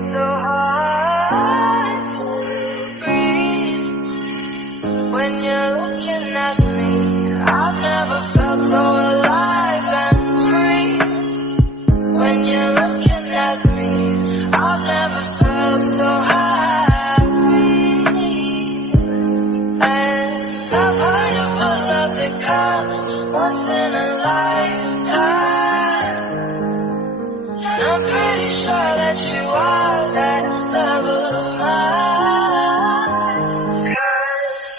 it's so hard to breathe when you're looking at me. I've never felt so alive and free when you're looking at me. I've never felt so happy. And I've heard of a love that comes once in a lifetime, and I'm pretty sure that you are that love of mine.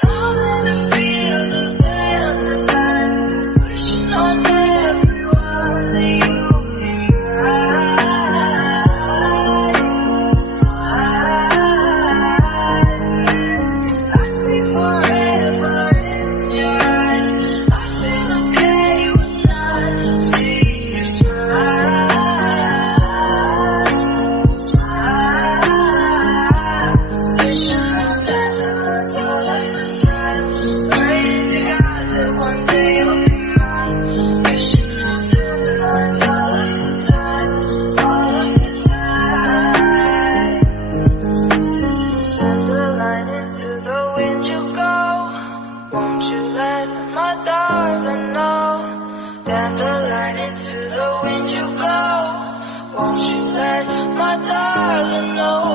'Cause I'm in a field of dandelions, wishing on everyone that you can I see forever in your eyes. I feel okay when I see you smile. Wishing on dandelions all of the time. Praying to God that one day you'll be mine. Wishing on dandelions all of the time, all of the time. Dandelion into the wind you go. Won't you let my darling know? Dandelion into the wind you go. Won't you let my darling know?